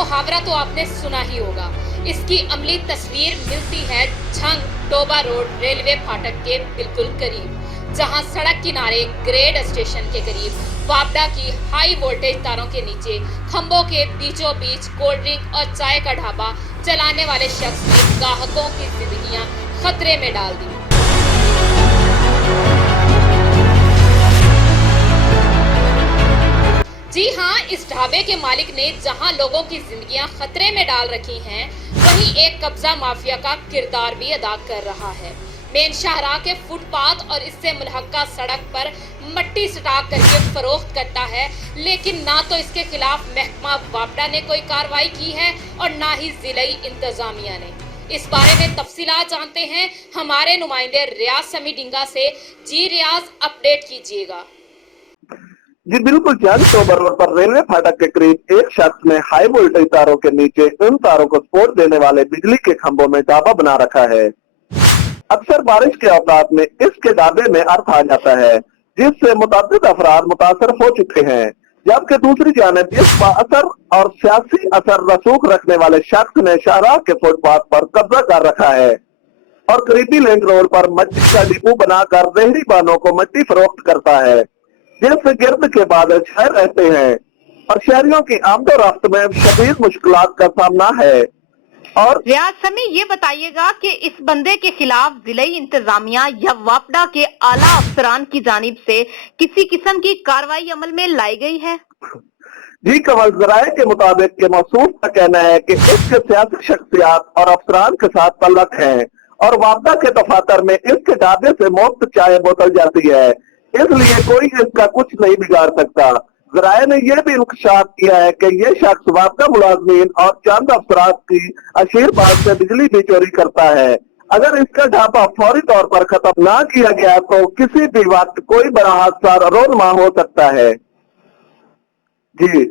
मुहावरा तो आपने सुना ही होगा। इसकी अमली तस्वीर मिलती है झंग टोबा रोड रेलवे फाटक के बिल्कुल करीब, जहां सड़क किनारे ग्रेड स्टेशन के करीब वापडा की हाई वोल्टेज तारों के नीचे खंभों के बीचों बीच कोल्ड ड्रिंक और चाय का ढाबा चलाने वाले शख्स ने ग्राहकों की जिंदगियां खतरे में डाल दी। जी हाँ, इस ढाबे के मालिक ने जहां लोगों की जिंदगियां खतरे में डाल रखी हैं, वहीं एक कब्जा माफिया का किरदार भी अदा कर रहा है। मेन शाहराह के फुटपाथ और इससे मुल्हक्का सड़क पर मट्टी स्टॉक करके फरोख्त करता है, लेकिन ना तो इसके खिलाफ महकमा वापडा ने कोई कार्रवाई की है और ना ही जिलाई इंतजामिया ने। इस बारे में तफसीलात जानते हैं हमारे नुमाइंदे रियाज समी डिंगा से। जी रियाज, अपडेट कीजिएगा। जी बिल्कुल, झंग टोबा रोड पर रेलवे फाटक के करीब एक शख्स ने हाई वोल्टेज तारों के नीचे उन तारों को सपोर्ट देने वाले बिजली के खंभों में ढाबा बना रखा है। अक्सर बारिश के औकात में इसके ढाबे में अर्थ आ जाता है, जिससे मुतअद्दिद अफराद मुतासर हो चुके हैं। जबकि दूसरी जानिब इस असर और सियासी असर रसूख रखने वाले शख्स ने शाहराह के फुटपाथ पर कब्जा कर रखा है और करीबी लिंक रोड पर मट्टी का डिपो बनाकर रेहड़ी बानों को मट्टी फरोख्त करता है, जिससे गिर्द के बादल छाए रहते हैं और शहरियों की आमदोरफ्त में शदीद मुश्किलात का सामना है। और रियाज समी, ये बताइएगा कि इस बंदे के खिलाफ जिलाई इंतजामिया या वापडा के आला अफसरान की जानिब से किसी किस्म की कार्रवाई अमल में लाई गई है? जी कमल, जराये के मुताबिक के मौसूफ का कहना है कि इसके सियासी शख्सियात और अफसरान के साथ तल्लक है और वापडा के दफातर में इसके ढाबे से मुफ्त चाय बोतल जाती है, इसलिए कोई इसका कुछ नहीं बिगाड़ सकता। जराये ने यह भी इंकशाफ किया है कि यह शख्स वापडा मुलाजमीन और चंद अफसरात की आशीर्वाद से बिजली भी चोरी करता है। अगर इसका ढाबा फौरी तौर पर खत्म ना किया गया तो किसी भी वक्त कोई बड़ा हादसा रोनमा हो सकता है। जी।